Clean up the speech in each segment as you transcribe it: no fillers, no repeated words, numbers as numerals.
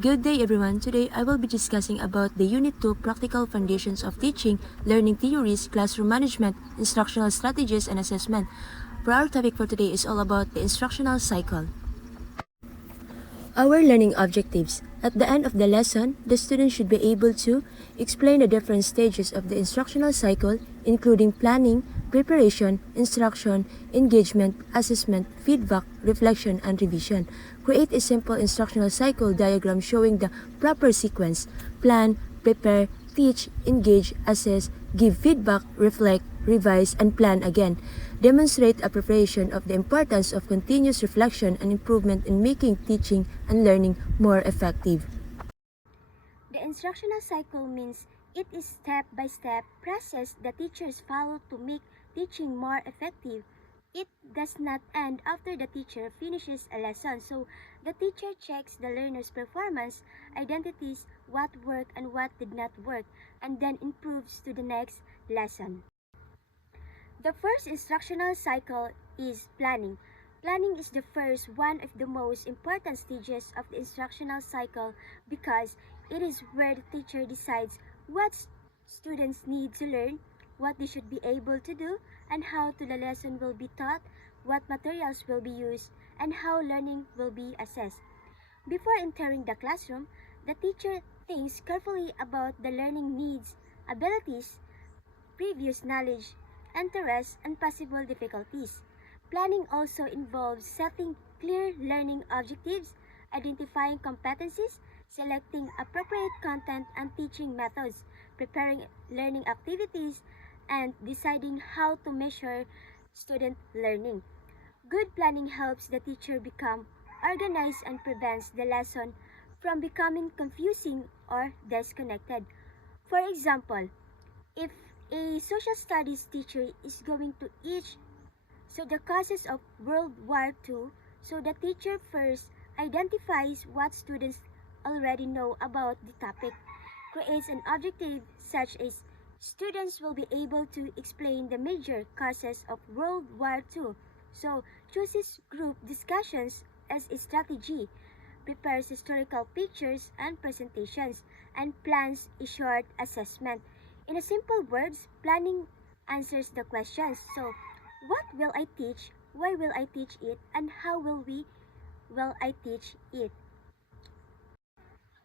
Good day everyone. Today I will be discussing about the Unit 2 Practical Foundations of Teaching, Learning Theories, Classroom Management, Instructional Strategies, and Assessment. For our topic for today is all about the instructional cycle. Our learning objectives. At the end of the lesson, the student should be able to explain the different stages of the instructional cycle, including planning, preparation, instruction, engagement, assessment, feedback, reflection, and revision. Create a simple instructional cycle diagram showing the proper sequence: plan, prepare, teach, engage, assess, give feedback, reflect, revise, and plan again. Demonstrate appreciation of the importance of continuous reflection and improvement in making teaching and learning more effective. The instructional cycle means it is step-by-step process the teachers follow to make teaching more effective. It does not end after the teacher finishes a lesson, so the teacher checks the learner's performance, identifies what worked and what did not work, and then improves to the next lesson. The first instructional cycle is planning. Planning is the first one of the most important stages of the instructional cycle because it is where the teacher decides what students need to learn, what they should be able to do, and how the lesson will be taught, what materials will be used, and how learning will be assessed. Before entering the classroom, the teacher thinks carefully about the learning needs, abilities, previous knowledge, interests, and possible difficulties. Planning also involves setting clear learning objectives, identifying competencies, selecting appropriate content and teaching methods, preparing learning activities, and deciding how to measure student learning. Good planning helps the teacher become organized and prevents the lesson from becoming confusing or disconnected. For example, if a social studies teacher is going to teach the causes of World War II, so the teacher first identifies what students already know about the topic, creates an objective such as students will be able to explain the major causes of World War II, so chooses group discussions as a strategy, prepares historical pictures and presentations, and plans a short assessment. In a simple words, planning answers the questions. So, what will I teach? Why will I teach it? And how will I teach it?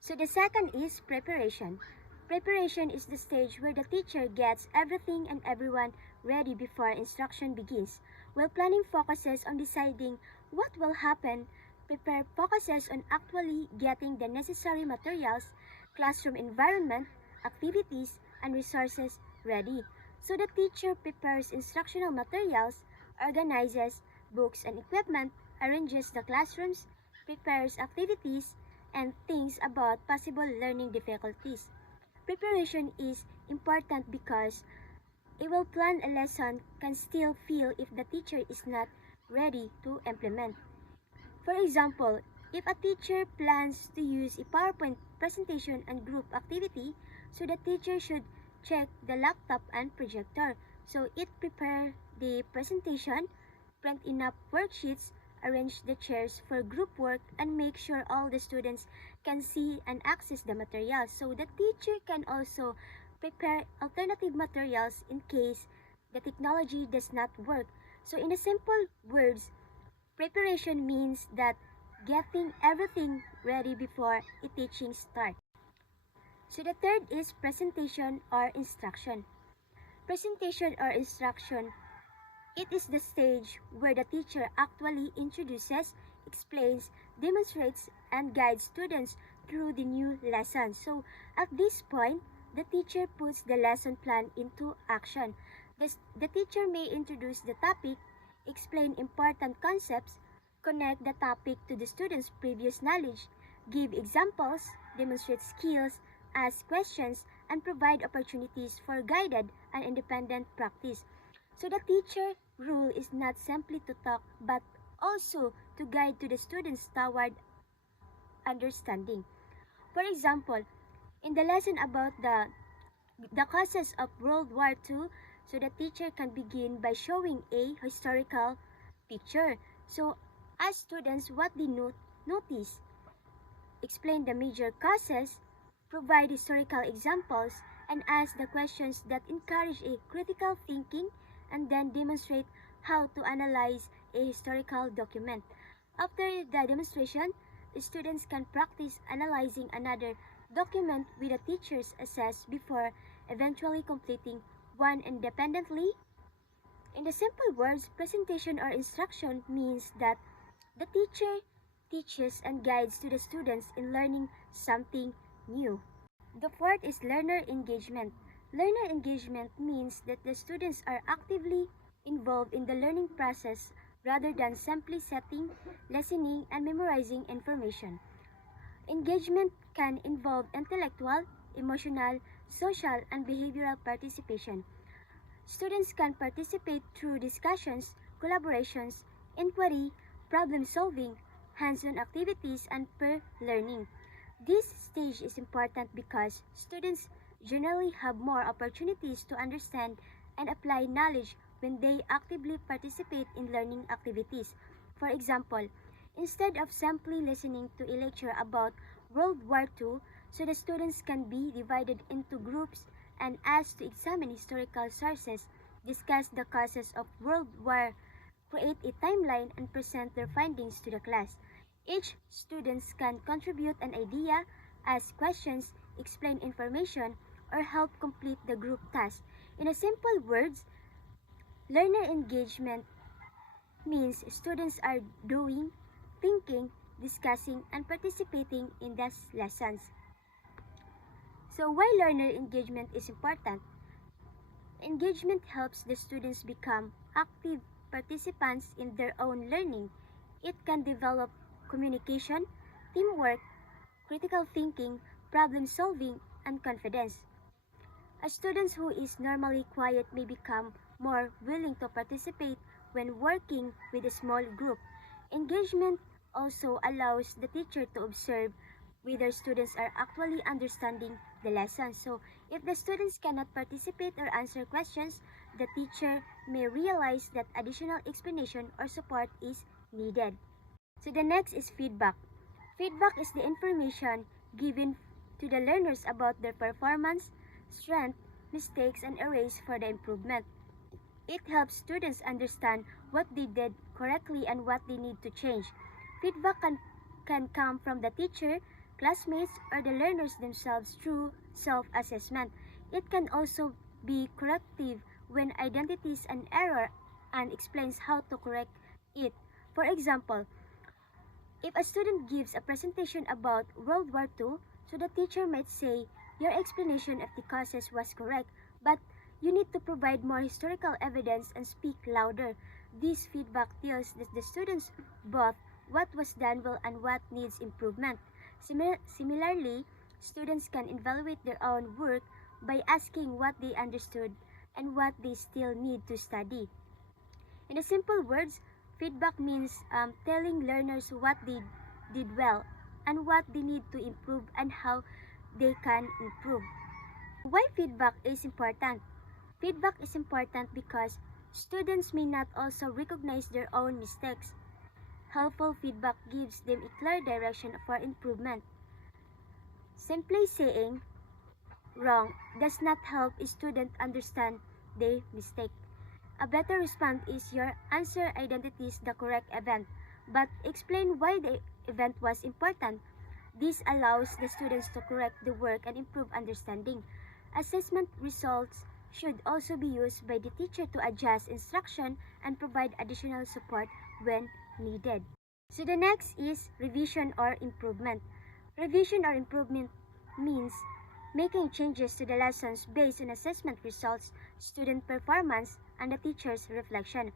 So the second is preparation. Preparation is the stage where the teacher gets everything and everyone ready before instruction begins. While planning focuses on deciding what will happen, prepare focuses on actually getting the necessary materials, classroom environment, activities, and resources ready. So the teacher prepares instructional materials, organizes books and equipment, arranges the classrooms, prepares activities, and thinks about possible learning difficulties. Preparation is important because it will plan a lesson can still fail if the teacher is not ready to implement. For example, if a teacher plans to use a PowerPoint presentation and group activity, so the teacher should check the laptop and projector. So it prepare the presentation, print enough worksheets, arrange the chairs for group work, and make sure all the students can see and access the materials. So the teacher can also prepare alternative materials in case the technology does not work. So in a simple words, preparation means that getting everything ready before a teaching start. So the third is presentation or instruction. Presentation or instruction, it is the stage where the teacher actually introduces, explains, demonstrates, and guides students through the new lesson. So at this point, the teacher puts the lesson plan into action. The teacher may introduce the topic, explain important concepts, connect the topic to the student's previous knowledge, give examples, demonstrate skills, ask questions, and provide opportunities for guided and independent practice. So the teacher role is not simply to talk but also to guide to the students toward understanding. For example, in the lesson about the causes of World War II, so the teacher can begin by showing a historical picture. So ask students what they notice. explain the major causes, provide historical examples, and ask the questions that encourage a critical thinking, and then demonstrate how to analyze a historical document. After the demonstration, the students can practice analyzing another document with the teachers assess before eventually completing one independently. In the simple words, presentation or instruction means that the teacher teaches and guides to the students in learning something new. The fourth is learner engagement. Learner engagement means that the students are actively involved in the learning process rather than simply setting, listening, and memorizing information. Engagement can involve intellectual, emotional, social, and behavioral participation. Students can participate through discussions, collaborations, inquiry, problem solving, hands-on activities, and peer learning. This stage is important because students generally have more opportunities to understand and apply knowledge when they actively participate in learning activities. For example, instead of simply listening to a lecture about World War II, so the students can be divided into groups and asked to examine historical sources, discuss the causes of World War, create a timeline, and present their findings to the class. Each student can contribute an idea, ask questions, explain information, or help complete the group task. In a simple words, learner engagement means students are doing, thinking, discussing, and participating in the lessons. So why learner engagement is important? Engagement helps the students become active participants in their own learning. It can develop communication, teamwork, critical thinking, problem solving, and confidence. A student who is normally quiet may become more willing to participate when working with a small group. Engagement also allows the teacher to observe whether students are actually understanding the lesson. So, if the students cannot participate or answer questions, the teacher may realize that additional explanation or support is needed. So, the next is feedback. Feedback is the information given to the learners about their performance, strength, mistakes, and areas for the improvement. It helps students understand what they did correctly and what they need to change. Feedback can come from the teacher, classmates, or the learners themselves through self-assessment. It can also be corrective when identities an error and explains how to correct it. For example, if a student gives a presentation about World War II, so the teacher might say, your explanation of the causes was correct, but you need to provide more historical evidence and speak louder. This feedback tells the students both what was done well and what needs improvement. Similarly, students can evaluate their own work by asking what they understood and what they still need to study. In a simple words, feedback means telling learners what they did well and what they need to improve and how they can improve. Why feedback is important? Feedback is important because students may not also recognize their own mistakes. Helpful feedback gives them a clear direction for improvement. Simply saying wrong does not help a student understand their mistake. A better response is your answer identifies the correct event, but explain why the event was important. This allows the students to correct the work and improve understanding. Assessment results should also be used by the teacher to adjust instruction and provide additional support when needed. So the next is revision or improvement. Revision or improvement means making changes to the lessons based on assessment results, student performance, and the teacher's reflection.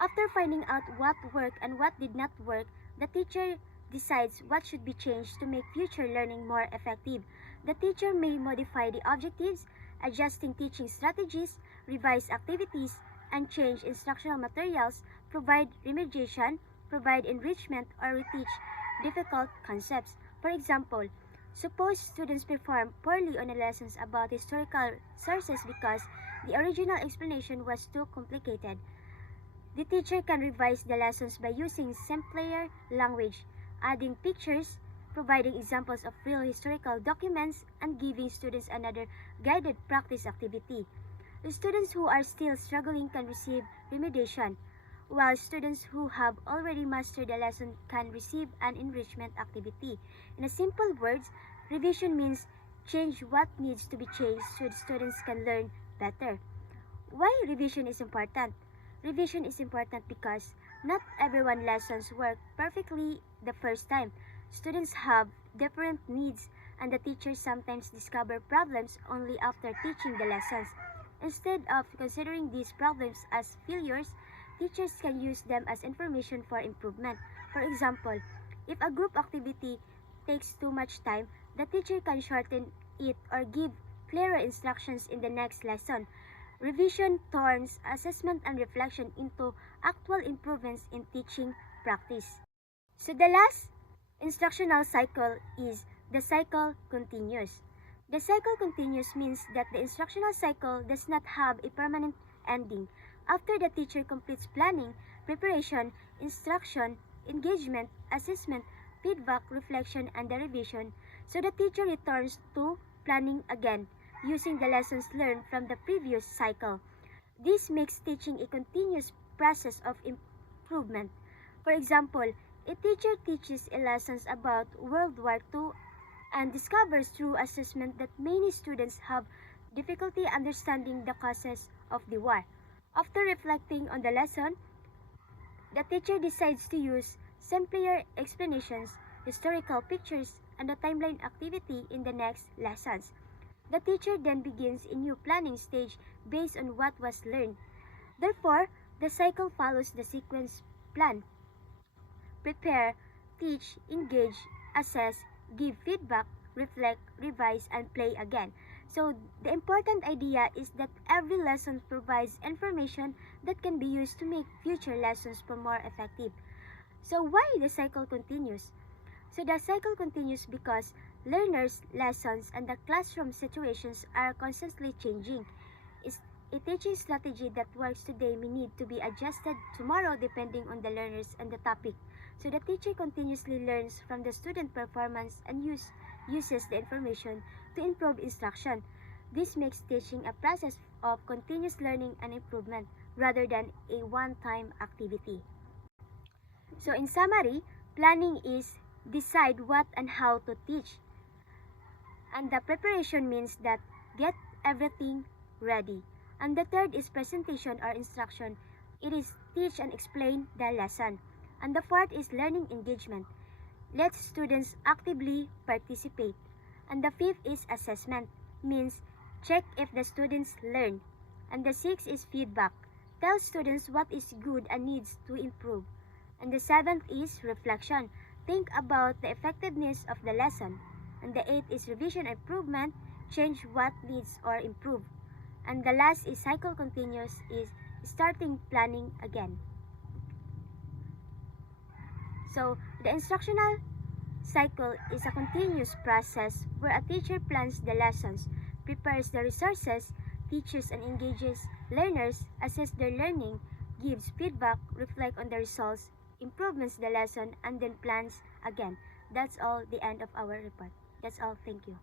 After finding out what worked and what did not work, the teacher decides what should be changed to make future learning more effective. The teacher may modify the objectives, adjusting teaching strategies, revise activities, and change instructional materials, provide remediation, provide enrichment, or reteach difficult concepts. For example, suppose students perform poorly on the lessons about historical sources because the original explanation was too complicated. The teacher can revise the lessons by using simpler language, adding pictures, providing examples of real historical documents, and giving students another guided practice activity. The students who are still struggling can receive remediation, while students who have already mastered the lesson can receive an enrichment activity. In a simple words, revision means change what needs to be changed so the students can learn better. Why revision is important? Revision is important because not everyone lessons work perfectly the first time. Students have different needs and the teachers sometimes discover problems only after teaching the lessons. Instead of considering these problems as failures, teachers can use them as information for improvement. For example, if a group activity takes too much time, the teacher can shorten it or give clearer instructions in the next lesson. Revision turns assessment and reflection into actual improvements in teaching practice. So the last instructional cycle is the cycle continues. The cycle continues means that the instructional cycle does not have a permanent ending. After the teacher completes planning, preparation, instruction, engagement, assessment, feedback, reflection, and the revision, so the teacher returns to planning again, using the lessons learned from the previous cycle. This makes teaching a continuous process of improvement. For example, a teacher teaches lessons about World War II and discovers through assessment that many students have difficulty understanding the causes of the war. After reflecting on the lesson, the teacher decides to use simpler explanations, historical pictures, and a timeline activity in the next lessons. The teacher then begins a new planning stage based on what was learned. Therefore, the cycle follows the sequence plan: prepare, teach, engage, assess, give feedback, reflect, revise, and play again. So, the important idea is that every lesson provides information that can be used to make future lessons more effective. So, why the cycle continues? So, the cycle continues because learners' lessons and the classroom situations are constantly changing. It's a teaching strategy that works today may need to be adjusted tomorrow depending on the learners and the topic. So the teacher continuously learns from the student performance and uses the information to improve instruction. This makes teaching a process of continuous learning and improvement rather than a one-time activity. So in summary, planning is decide what and how to teach. And the preparation means that get everything ready. And the third is presentation or instruction. It is teach and explain the lesson. And the fourth is learning engagement. Let students actively participate. And the fifth is assessment, means check if the students learn. And the sixth is feedback. Tell students what is good and needs to improve. And the seventh is reflection. Think about the effectiveness of the lesson. And the eighth is revision and improvement. Change what needs or improve. And the last is cycle continuous, is starting planning again. So, the instructional cycle is a continuous process where a teacher plans the lessons, prepares the resources, teaches and engages learners, assess their learning, gives feedback, reflect on the results, improvements the lesson, and then plans again. That's all the end of our report. That's all. Thank you.